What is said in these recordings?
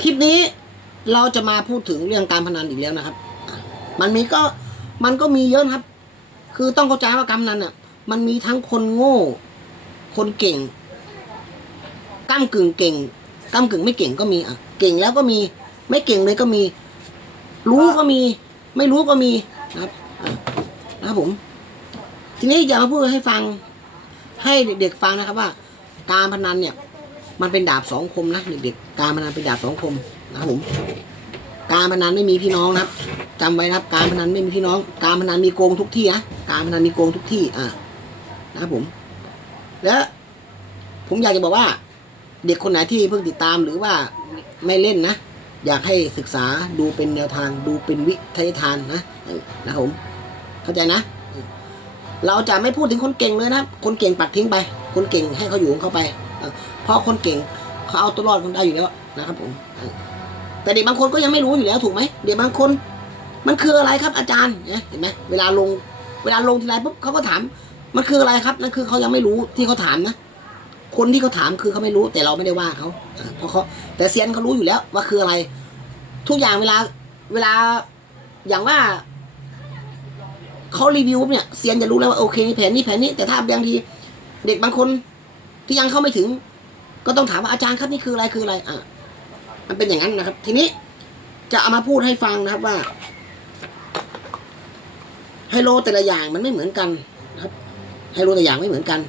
คลิปนี้เราจะมาพูดถึงเรื่องการพนันอีกแล้วนะครับ มันมีก็มันก็มีเยอะครับ คือต้องเข้าใจว่าการพนันเนี่ยมันมีทั้งคนโง่ คนเก่งก้ามกึ่งเก่งก้ามกึ่งไม่เก่งก็มีอะ เก่งแล้วก็มี ไม่เก่งเลยก็มี รู้ก็มี ไม่รู้ก็มีนะครับนะครับผม ทีนี้อยากมาพูดให้ฟัง ให้เด็กๆฟังนะครับว่า การพนันเนี่ย มันเป็นดาบสองคมนะเด็กๆการพนันเป็นดาบสองคมนะครับผมการพนันไม่มีพี่น้องนะครับจำไว้นะครับ การพนันไม่มีพี่น้อง การพนันมีโกงทุกที่นะการพนันมีโกงทุกที่อ่านะครับผม และผมอยากจะบอกว่า เด็กคนไหนที่เพิ่งติดตามหรือว่าไม่เล่นนะอยากให้ศึกษาดูเป็นแนวทางดูเป็นวิทยาทานนะนะครับผม เข้าใจนะ เราจะไม่พูดถึงคนเก่งเลยนะคนเก่งปัดทิ้งไป คนเก่งให้เขาอยู่ของเขาไปเออเพราะคนเก่งเขาเอาตัวรอดคนได้อยู่แล้วนะครับผมแต่เด็กบางคนก็ยังไม่รู้อยู่แล้วถูกไหมเด็กบางคน มันคืออะไรครับอาจารย์เห็นไหมเวลาลง เวลาลงทีไรปุ๊บเขาก็ถาม มันคืออะไรครับนั่นคือเขายังไม่รู้ที่เขาถามนะคนที่เขาถามคือเขาไม่รู้แต่เราไม่ได้ว่าเขาอ่าเพราะเขาแต่เซียนเขารู้อยู่แล้วว่าคืออะไร ทุกอย่างเวลาเวลาอย่างว่าเขารีวิวเนี่ยเซียนจะรู้แล้วว่าโอเคแผนนี้แผนนี้แต่ถ้าบางที เด็กบางคนที่ยังเข้าไม่ถึง ก็ต้องถามว่าอาจารย์ครับนี่คืออะไรคืออะไรอะมันเป็นอย่างนั้นนะครับ ทีนี้จะเอามาพูดให้ฟังนะครับว่าไฮโลแต่ละอย่างมันไม่เหมือนกันครับไฮโลแต่ละอย่างไม่เหมือนกัน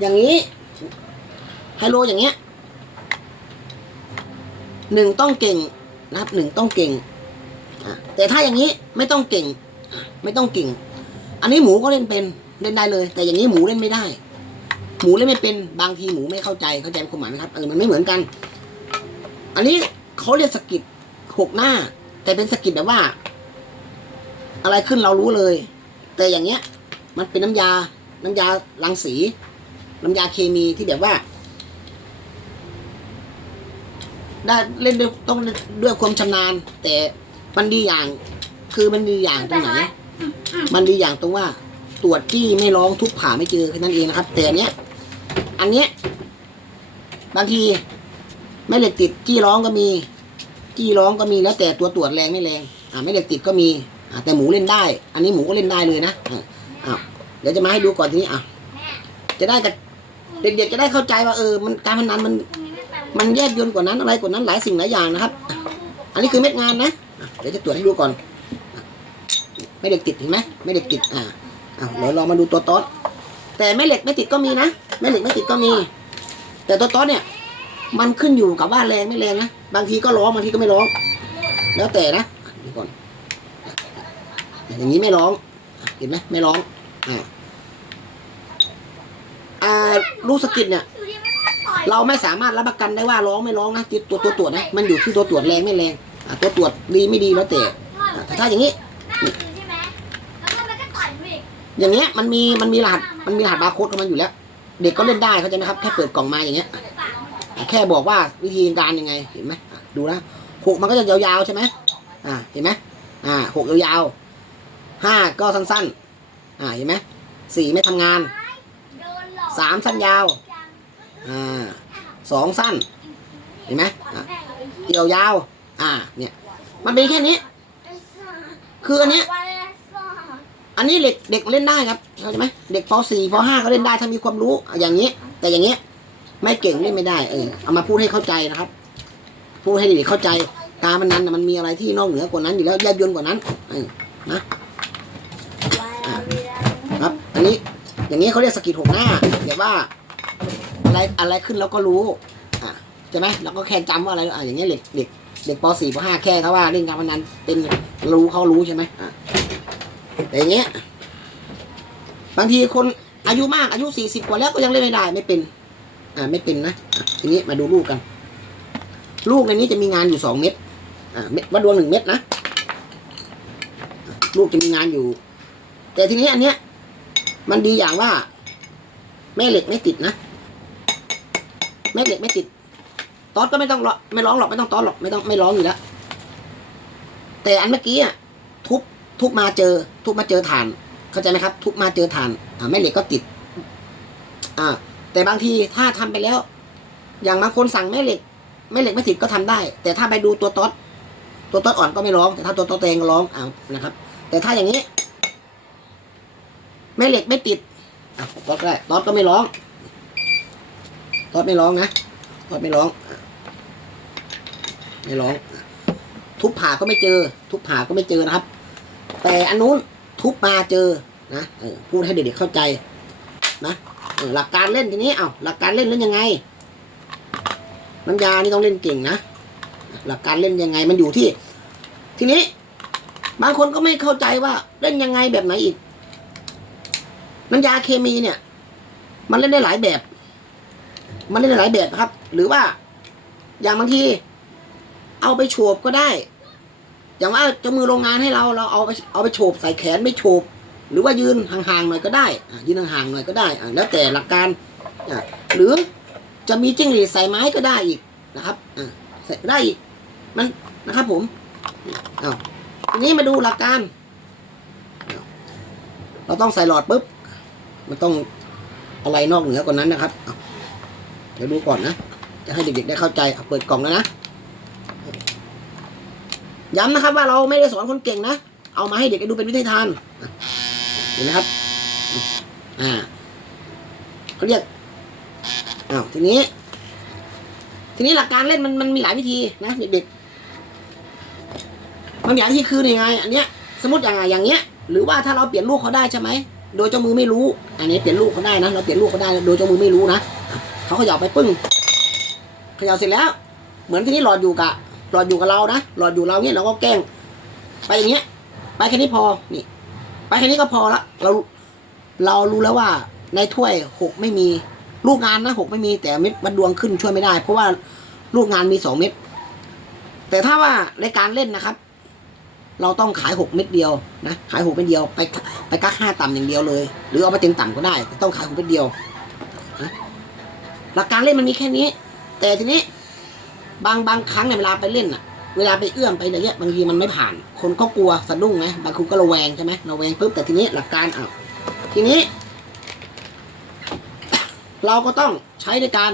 อย่างนี้ไฮโลอย่างเงี้ยหนึ่งต้องเก่งนะครับหนึ่งต้องเก่งแต่ถ้าอย่างนี้ไม่ต้องเก่งไม่ต้องเก่ง อันนี้หมูก็เล่นเป็นเล่นได้เลย แต่อย่างนี้หมูเล่นไม่ได้ หมูเล่นไม่เป็นบางทีหมูไม่เข้าใจเข้าใจความหมายไหมครับเออมันไม่เหมือนกัน อันนี้เขาเรียกสกิดหกหน้า แต่เป็นสกิดแบบว่า อะไรขึ้นเรารู้เลย แต่อย่างเงี้ย มันเป็นน้ำยา น้ำยารังสี น้ำยาเคมีที่แบบว่าได้เล่นด้วยต้องด้วยความชำนาญ แต่มันดีอย่าง คือมันดีอย่างตรงไหนมันดีอย่างตรงว่าตรวจจี้ไม่ร้องทุบผ่าไม่เจอแค่นั้นเองนะครับ แต่อันเนี้ย อันเนี้ยบางทีไม่เหล็กติดจี้ร้องก็มีจี้ร้องก็มีแล้วแต่ตัวตรวจแรงไม่แรงอ่าไม่เหล็กติดก็มีอ่าแต่หมูเล่นได้ อันนี้หมูก็เล่นได้เลยนะอ่าอ้าวเดี๋ยวจะมาให้ดูก่อนทีนี้อะจะได้กับเด็กๆจะได้เข้าใจว่าเออมันการพนันมันมันแยกยนต์กว่านั้นอะไรกว่านั้นหลายสิ่งหลายอย่างนะครับ อันนี้คือเม็ดงานนะเดี๋ยวจะตรวจให้ดูก่อน ไม่เหล็กติดเห็นไหมไม่เหล็กติดอ่าอ่าเดี๋ยวลองมาดูตัวต๊อด แต่แม่เหล็กไม่ติดก็มีนะแม่เหล็กไม่ติดก็มี แต่ตัวต๊อดเนี่ย มันขึ้นอยู่กับว่าแรงไม่แรงนะบางทีก็ร้องบางทีก็ไม่ร้อง แล้วแต่นะอะดูก่อนอย่างนี้ไม่ร้องเห็นไหมไม่ร้องอ่าอ่าลูกสกิดเนี่ย เราไม่สามารถรับประกันได้ว่าร้องไม่ร้องนะตัวตัวตรวจนะมันอยู่ที่ตัวตรวจแรงไม่แรงอะตัวตรวจดีไม่ดีแล้วแต่แต่ถ้าอย่างนี้ อย่างเงี้ยมันมีมันมีรหัสมันมีรหัสบาร์โค้ดของมันอยู่แล้ว เด็กก็เล่นได้เข้าใจไหมครับแค่เปิดกล่องมาอย่างเงี้ย แค่บอกว่าวิธีการยังไงเห็นไหมดูนะหกมันก็จะยาวๆใช่ไหมอ่าเห็นไหมอ่าหกยาวๆห้าก็สั้นๆอ่าเห็นไหมสี่ไม่ทำงานสามสั้นยาวอ่าสองสั้น เห็นไหมเกี่ยวยาว อ่าเนี่ยมันเป็นแค่นี้ คืออันเนี้ย อันนี้เด็กเด็กเล่นได้ครับเข้าใจไหมเด็กป .4 ป .5 ก็เล่นได้ถ้ามีความรู้อย่างนี้ แต่อย่างเงี้ยไม่เก่งเล่นไม่ได้เออเอามาพูดให้เข้าใจนะครับ พูดให้เด็กเข้าใจการมันนั้นมันมีอะไรที่นอกเหนือกว่านั้นอยู่แล้วแยบยนกว่านั้นเออนะครับ อันนี้อย่างนี้เขาเรียกสกิดหกหน้าแบบว่า อะไรอะไรขึ้นเราก็รู้อะใช่ไหมเราก็แค่จำว่าอะไรอะอย่างเงี้ยเด็กเด็กเด็กป .4 ป .5 แค่เขาว่าเล่นการพนันเป็นรู้เขารู้ใช่ไหมอะ แต่อย่างเงี้ย บางทีคนอายุมากอายุสี่สิบกว่าแล้วก็ยังเล่นไม่ได้ไม่เป็น อ่าไม่เป็นนะทีนี้มาดูลูกกัน ลูกในนี้จะมีงานอยู่สองเม็ดอ่าเม็ดวัดดวงหนึ่งเม็ดนะลูกจะมีงานอยู่ แต่ทีนี้อันเนี้ย มันดีอย่างว่า แม่เหล็กไม่ติดนะแม่เหล็กไม่ติดตอดก็ไม่ต้องร้องไม่ร้องหรอกไม่ต้องตอดหรอกไม่ต้องไม่ร้องอยู่แล้วแต่อันเมื่อกี้อะ ทุบมาเจอ ทุบมาเจอฐาน เข้าใจไหมครับ ทุบมาเจอฐานอ่าแม่เหล็กก็ติด อ่า แต่บางทีถ้าทำไปแล้ว อย่างบางคนสั่งแม่เหล็กแม่เหล็กไม่ติดก็ทำได้ แต่ถ้าไปดูตัวต๊อดตัวต๊อดอ่อนก็ไม่ร้อง แต่ถ้าตัวต๊อดแดงร้องเอานะครับ แต่ถ้าอย่างนี้ แม่เหล็กไม่ติดอะต๊อดก็ได้ต๊อดก็ไม่ร้องต๊อดไม่ร้องนะต๊อดไม่ร้องไม่ร้อง ทุบผ่าก็ไม่เจอ ทุบผ่าก็ไม่เจอนะครับ แต่อันนู้นทุบมาเจอนะออพูดให้เด็กๆเข้าใจนะออหลักการเล่นทีนี้เอาหลักการเล่นเล่นยังไง น้ำยานี่ต้องเล่นเก่งนะหลักการเล่นยังไงมันอยู่ที่ ทีนี้ บางคนก็ไม่เข้าใจว่าเล่นยังไงแบบไหนอีก น้ำยาเคมีเนี่ย มันเล่นได้หลายแบบ มันเล่นได้หลายแบบครับ หรือว่า อย่างบางที เอาไปโฉบก็ได้ อย่างว่าเจ้ามือโรงงานให้เราเราเอาไปเอาไปโฉบใส่แขนไม่โฉบหรือว่ายืนห่างๆหน่อยก็ได้ยืนห่างๆหน่อยก็ได้แล้วแต่หลักการหรือจะมีจิ้งหรีดใส่ไม้ก็ได้อีกนะครับใส่ได้อีกมันนะครับผมอ้าทีนี้มาดูหลักการ เราต้องใส่หลอดปุ๊บมันต้องอะไรนอกเหนือกว่านั้นนะครับเดี๋ยวดูก่อนนะ จะให้เด็กๆได้เข้าใจเปิดกล่องแล้วนะ ย้ำนะครับว่าเราไม่ได้สอนคนเก่งนะ เอามาให้เด็กดูเป็นวิทยทาน เห็นไหมครับ อ่าเขาเรียก อ้าว ทีนี้ ทีนี้หลักการเล่นมันมันมีหลายวิธีนะเด็กๆบางอย่างที่คือยังไง อันเนี้ย สมมติอย่างไงอย่างเงี้ย หรือว่าถ้าเราเปลี่ยนลูกเขาได้ใช่ไหม โดยเจ้ามือไม่รู้ อันนี้เปลี่ยนลูกเขาได้นะ เราเปลี่ยนลูกเขาได้ โดยเจ้ามือไม่รู้นะอะเขาเขย่าไปปึ้งเขย่าเสร็จแล้ว เหมือนที่นี่หลอดอยู่กับ หลอดอยู่กับเรานะหลอดอยู่เราเนี่ยเราก็แกล้ง ไปอย่างเงี้ย ไปแค่นี้พอนี่ ไปแค่นี้ก็พอละเราเรารู้แล้วว่าในถ้วยหกไม่มีลูกงานนะหกไม่มีแต่เม็ดวัดดวงขึ้นช่วยไม่ได้ เพราะว่าลูกงานมีสองเม็ดแต่ถ้าว่าในการเล่นนะครับ เราต้องขายหกเม็ดเดียวนะขายหกเม็ดเดียวไปไปกักห้าต่ำอย่างเดียวเลย หรือเอาไปเต็มต่ำก็ได้ต้องขายหกเม็ดเดียวหลักการเล่นมันมีแค่นี้ แต่ทีนี้ บางบางครั้งเนี่ยเวลาไปเล่นอะเวลาไปเอื้อมไปอะไรเงี้ยบางทีมันไม่ผ่าน คนก็กลัวสะดุ้งไงบางคนก็ระแวงใช่ไหมระแวงปุ๊บแต่ทีนี้หลักการอ้าทีนี้ เราก็ต้องใช้ในการ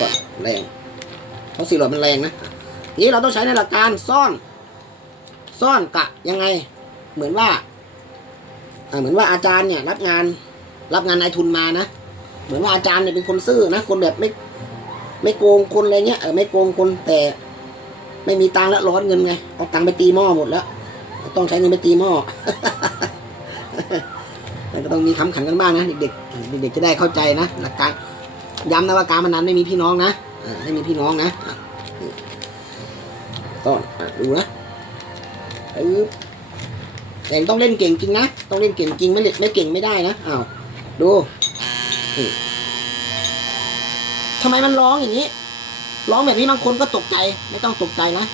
ก่อนแรงเพราะสีหลอดมันแรงนะทีนี้เราต้องใช้ในหลักการซ่อน ซ่อนกะยังไง เหมือนว่าอ่าเหมือนว่าอาจารย์เนี่ย รับงานรับงานนายทุนมานะ เหมือนว่าอาจารย์เนี่ยเป็นคนซื่อนะคนแบบไม่ ไม่โกงคนอะไรเงี้ยเออไม่โกงคนแต่ ไม่มีตังค์แล้วร้อนเงินไงเอาตังค์ไปตีหม้อหมดแล้ว ต้องใช้เงินไปตีหม้อแต่ก็ต้องมีคำขันกันบ้างนะเด็กๆเด็กๆจะได้เข้าใจนะหลักการย้ำนะว่าการพนันไม่มีพี่น้องนะอไม่มีพี่น้องนะก็อะดูนะปึ๊บแต่ต้องเล่นเก่งจริงนะต้องเล่นเก่งจริงไม่เล่นไม่เก่งไม่ได้นะอ้าวดู ทำไมมันร้องอย่างนี้ ร้องแบบนี้บางคนก็ตกใจ ไม่ต้องตกใจนะ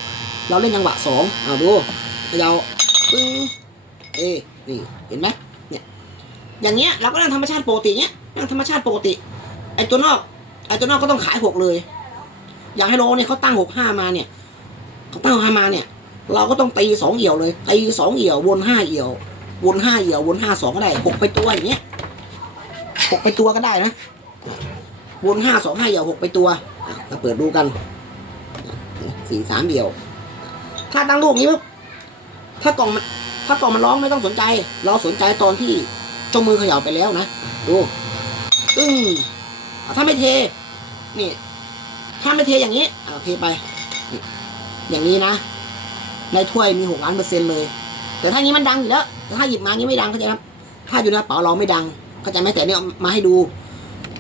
เราเล่นจังหวะสองเอาดูเราปึ้งเอ้นี่เห็นไหมเนี่ย อย่างเงี้ยเราก็นั่งธรรมชาติปกติเนี้ยนั่งธรรมชาติปกติ ไอ้ตัวนอก ไอ้ตัวนอกก็ต้องขายหกเลย อย่างไฮโลเนี่ยเขาตั้งหกห้ามาเนี่ยเขาตั้งห้ามาเนี่ย เราก็ต้องตีสองเอี่ยวเลยตีสองเอี่ยววนห้าเอี่ยว วนห้าเอี่ยววนห้าสองก็ได้หกไปตัวอย่างเงี้ย หกไปตัวก็ได้นะวนห้าสองห้าเดี่ยวหกไปตัวมาเปิดดูกันสี่สามเดี่ยว ถ้าตั้งลูกนี้ปุ๊บถ้ากล่องมันถ้ากล่องมันร้องไม่ต้องสนใจ เราสนใจตอนที่จมือเขย่าไปแล้วนะดูอึ้งถ้าไม่เท นี่ ถ้าไม่เทอย่างนี้เอะเทไป อย่างนี้นะ ในถ้วยมีหกล้านเปอร์เซ็นต์เลย แต่ถ้านี้มันดังอยู่แล้วแต่ถ้าหยิบมางี้ไม่ดังเข้าใจครับ ถ้าอยู่ในกระเป๋าเราไม่ดัง เข้าใจไหมแต่เนี่ยมาให้ดู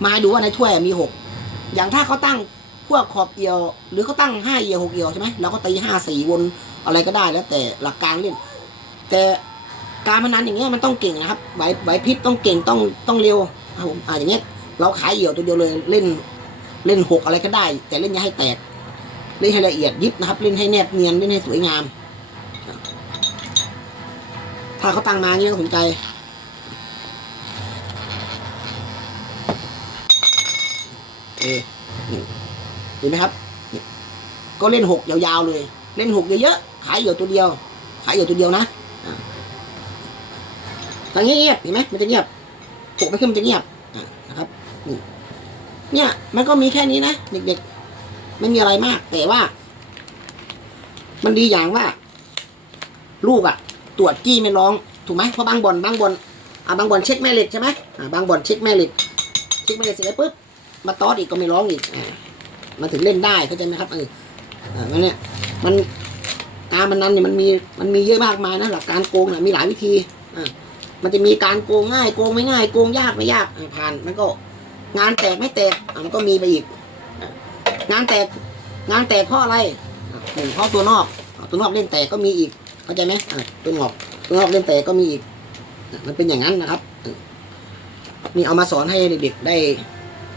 มาให้ดูว่าในถ้วยมีหกอย่างถ้าเขาตั้งพวกขอบเอียว หรือเขาตั้งห้าเอียวหกเอียวใช่ไหมเราก็ตีห้าสี่วนอะไรก็ได้แล้วแต่หลักการเล่น แต่การพนันอย่างเงี้ยมันต้องเก่งนะครับไหวไหวพริบต้องเก่งต้องต้องเร็วครับผมอ่าอย่างเงี้ยเราขายเอี่ยวตัวเดียวเลยเล่นเล่นหกอะไรก็ได้ แต่เล่นอย่าให้แตกเล่นให้ละเอียดยิบนะครับ เล่นให้แนบเนียนเล่นให้สวยงาม ถ้าเขาตั้งมาอย่างนี้ก็สนใจ เอนี่เห็นไหมครับก็เล่นหกยาวๆเลย เล่นหกเยอะๆขายอยู่ตัวเดียว ขายอยู่ตัวเดียวนะอ่าทางนี้เงียบเห็นไหมมันจะเงียบหกไม่ขึ้นมันจะเงียบนะครับนี่เนี่ยมันก็มีแค่นี้นะเด็กๆไม่มีอะไรมาก แต่ว่า มันดีอย่างว่า ลูกอะตรวจจี้ไม่ร้องถูกไหมเพราะบางบอลบางบอลอะบางบอลเช็คแม่เหล็กใช่ไหมอะบางบอลเช็คแม่เหล็กเช็คแม่เหล็กเสร็จแล้วปุ๊บ มาตอสอีกก็ไม่ร้องอีกอมันถึงเล่นได้เข้าใจไหมครับเอออะมันเนี่ยมันการมันนั้นเนี่ยมันมีมันมีเยอะมากมายนะหลักการโกงน่ะมีหลายวิธีอะมันจะมีการโกงง่ายโกงไม่ง่ายโกงยากไม่ยากผ่านมันก็งานแตกไม่แตกมันก็มีไปอีก งานแตกงานแตกเพราะอะไรหนึ่งเพราะตัวนอก ตัวนอกเล่นแตกก็มีอีกเข้าใจไหมอะตัวนอกตัวนอกเล่นแตกก็มีอีก มันเป็นอย่างนั้นนะครับนี่เอามาสอนให้เด็กๆได้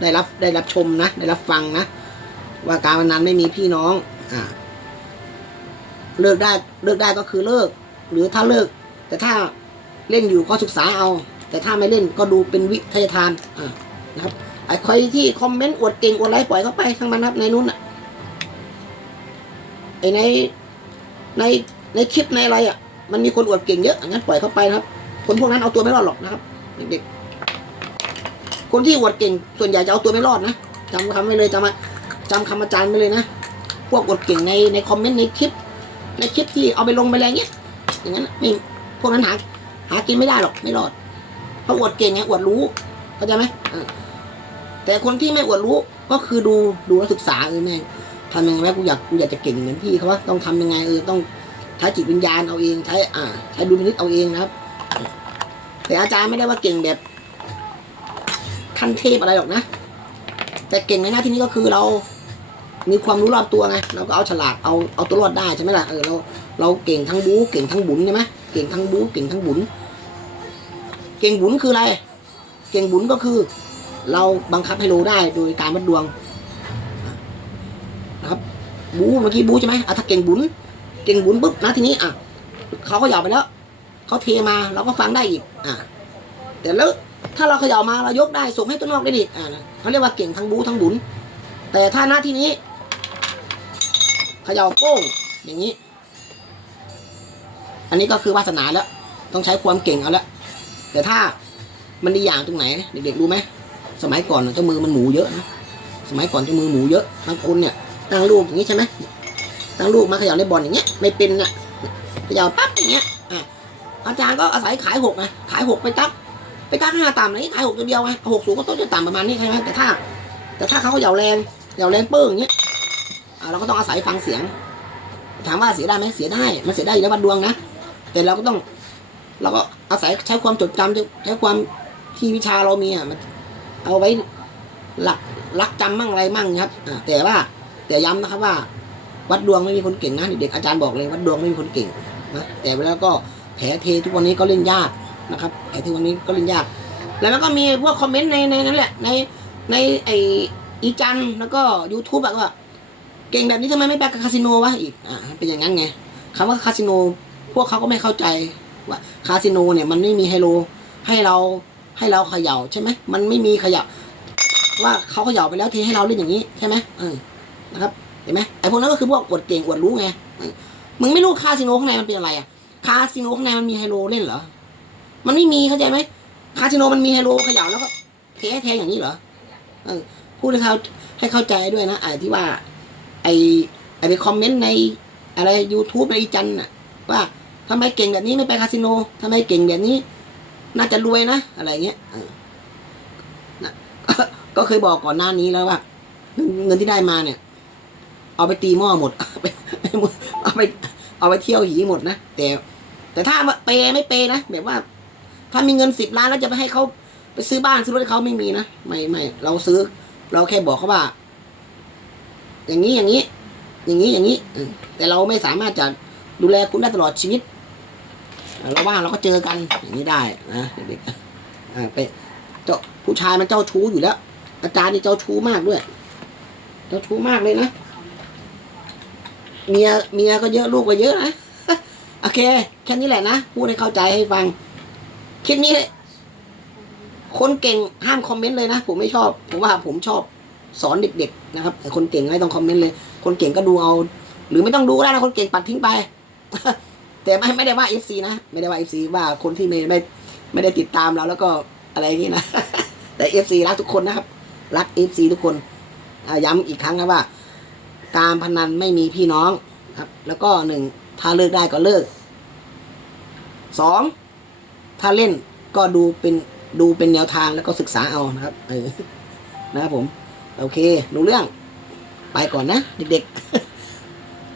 ได้รับได้รับชมนะ ได้รับฟังนะ ว่าการพนันไม่มีพี่น้อง อ่า เลิกได้เลิกได้ก็คือเลิก หรือถ้าเลิก แต่ถ้าเล่นอยู่ก็ศึกษาเอา แต่ถ้าไม่เล่นก็ดูเป็นวิทยาทานอ่านะครับไอ้ใครที่คอมเมนต์อวดเก่งอวดไรปล่อยเข้าไปทั้งมันครับในนู้นอะไอ้ในในในคลิปในอะไรอะ มันมีคนอวดเก่งเยอะงั้นปล่อยเข้าไปนะครับ คนพวกนั้นเอาตัวไม่รอดหรอกนะครับเด็กๆ คนที่อวดเก่งส่วนใหญ่จะเอาตัวไม่รอดนะจำคำไว้เลยจำมาจำคำอาจารย์ไว้เลยนะ พวกอวดเก่งในในคอมเมนต์ในคลิป ในคลิปที่เอาไปลงไปอะไรเงี้ย อย่างนั้นไม่พวกนั้นหาหากินไม่ได้หรอกไม่รอดเพราอวดเก่งไงอวดรู้เข้าใจไหมแต่คนที่ไม่อวดรู้ก็คือดูดูแลศึกษาเออแม่งทำยังไงวะกูอยากกูอยากจะเก่งเหมือนพี่เขาว่าต้องทำยังไงเออต้องใช้จิตวิญญาณเอาเองใช้อ่า ใช้ดูมินิตเอาเองนะครับ แต่อาจารย์ไม่ได้ว่าเก่งแบบ ขั้นเทพอะไรหรอกนะ แต่เก่งในหน้าที่นี้ก็คือเรา มีความรู้รอบตัวไงเราก็เอาฉลาดเอาเอาตัวรอดได้ใช่ไหมล่ะเออเราเราเก่งทั้งบู๊เก่งทั้งบุญใช่ไหมเก่งทั้งบู๊เก่งทั้งบุญเก่งบุญคืออะไร เก่งบุญก็คือ เราบังคับให้รู้ได้โดยการวัดดวงนะครับบู๊เมื่อกี้บู๊ใช่ไหมอะถ้าเก่งบุญเก่งบุญปุ๊บนะทีนี้อะเขาเขย่าไปแล้วเขาเทมาเราก็ฟังได้อีกอะแต่แล้ว ถ้าเราเขย่ามาเรายกได้ส่งให้ตัวนอกได้อีกอะเขาเรียกว่าเก่งทั้งบู๊ทั้งบุญแต่ถ้าหน้าที่นี้เขย่าโป้งอย่างนี้ อันนี้ก็คือวาสนาแล้ว ต้องใช้ความเก่งเอาละแต่ถ้ามันดีอย่างตรงไหน เด็กๆรู้ไหมสมัยก่อนเจ้ามือมันหมูเยอะนะสมัยก่อนเจ้ามือหมูเยอะบางคนเนี่ยตั้งลูกอย่างนี้ใช่ไหมตั้งลูกมาเขย่าในบอลอย่างเงี้ยไม่เป็นเนี่ยเขย่าปั๊บอย่างเงี้ยอะอาจารย์ก็อาศัยขายหกนะขายหกไปตัก ไปตักห้าต่ำเลยขายหกตัวเดียวไงหกสูงก็ต้นจะต่ำประมาณนี้ใช่ไหมแต่ถ้า แต่ถ้าเขาเขย่าแรงเขย่าแรงเปิ้งอย่างเงี้ยเราก็ต้องอาศัยฟังเสียง ถามว่าเสียได้ไหมเสียได้ มันเสียได้อยู่แล้ววัดดวงนะ แต่เราก็ต้อง เราก็อาศัยใช้ความจดจำใช้ความที่วิชาเรามีอะมันเอาไว้หลักรักจำมั่งอะไรมั่งครับแต่ว่าแต่ย้ำนะครับว่า วัดดวงไม่มีคนเก่งนะเด็กอาจารย์บอกเลยวัดดวงไม่มีคนเก่งนะแต่แล้วก็แผลเททุกวันนี้ก็เล่นยาก นะครับแผลทุกวันนี้ก็เล่นยาก แล้วมันก็มีพวกคอมเมนต์ในในนั้นแหละ ในในไออีจันแล้วก็ YouTube แบบว่าเก่งแบบนี้ทำไมไม่ไปคาสิโนวะอีกอ่าเป็นอย่างนั้นไงคำว่าคาสิโน พวกเขาก็ไม่เข้าใจว่าคาสิโนเนี่ยมันไม่มีไฮโลให้เราให้เราเขย่าใช่ไหมมันไม่มีเขย่าว่าเขาเขย่าไปแล้วเทให้เราเล่นอย่างนี้ใช่ไหมเออนะครับเห็นไหมไอ้พวกนั้นก็คือพวกอวดเก่งอวดรู้ไงมึงไม่รู้คาสิโนข้างในมันเป็นอะไรอะคาสิโนข้างในมันมีไฮโลเล่นเหรอ มันไม่มีเข้าใจไหมคาสิโนมันมีไฮโลเขย่าแล้วก็เทให้แทงอย่างนี้เหรอเออพูดให้เขาให้เข้าใจด้วยนะไอ้ที่ว่า ไอ้ไอ้ไปคอมเมนต์ในอะไร YouTube ในอีจันน่ะ ว่าทำไมเก่งแบบนี้ไม่ไปคาสิโนทำไมเก่งแบบนี้ น่าจะรวยนะ อะไรเงี้ยนะก็เคยบอกก่อนหน้านี้แล้วว่า เงินเงินที่ได้มาเนี่ย เอาไปตีหม้อหมด เอาไปเอาไปเอาไปเที่ยวหีหมดนะแต่ แต่ถ้าเปย์ไม่เปย์นะแบบว่า ถ้ามีเงินสิบล้านแล้วจะไปให้เขาไปซื้อบ้านซื้อรถให้เขาไม่มีนะไม่ไม่เราซื้อ เราแค่บอกเขาว่า อย่างนี้อย่างนี้ อย่างนี้อย่างนี้แต่เราไม่สามารถจะดูแลคุณได้ตลอดชีวิตเราว่าเราก็เจอกันอย่างนี้ได้นะเด็กๆอ่าไปเจ้าผู้ชายมันเจ้าชู้อยู่แล้ว อาจารย์นี่เจ้าชู้มากด้วย เจ้าชู้มากเลยนะเมียเมียก็เยอะลูกก็เยอะนะโอเค แค่นี้แหละนะ พูดให้เข้าใจให้ฟัง คลิปนี้ คนเก่งห้ามคอมเมนต์เลยนะ ผมไม่ชอบ ผมว่าผมชอบสอนเด็ก ๆ นะครับแต่คนเก่งไม่ต้องคอมเมนต์เลย คนเก่งก็ดูเอา หรือไม่ต้องดูก็ได้นะคนเก่งปัดทิ้งไป แต่ไม่ไม่ได้ว่าเอฟซีนะ ไม่ได้ว่าเอฟซีว่าคนที่ไม่ไม่ไม่ได้ติดตามเราแล้วก็อะไรอย่างนี้นะ แต่เอฟซีรักทุกคนนะครับ รักเอฟซีทุกคนย้ำอีกครั้งนะว่า การพนันไม่มีพี่น้องครับ แล้วก็หนึ่งถ้าเลิกได้ก็เลิกสอง ถ้าเล่นก็ดูเป็นดูเป็นแนวทางแล้วก็ศึกษาเอานะครับเออนะครับผม โอเค รู้เรื่อง ไปก่อนนะ เด็กๆ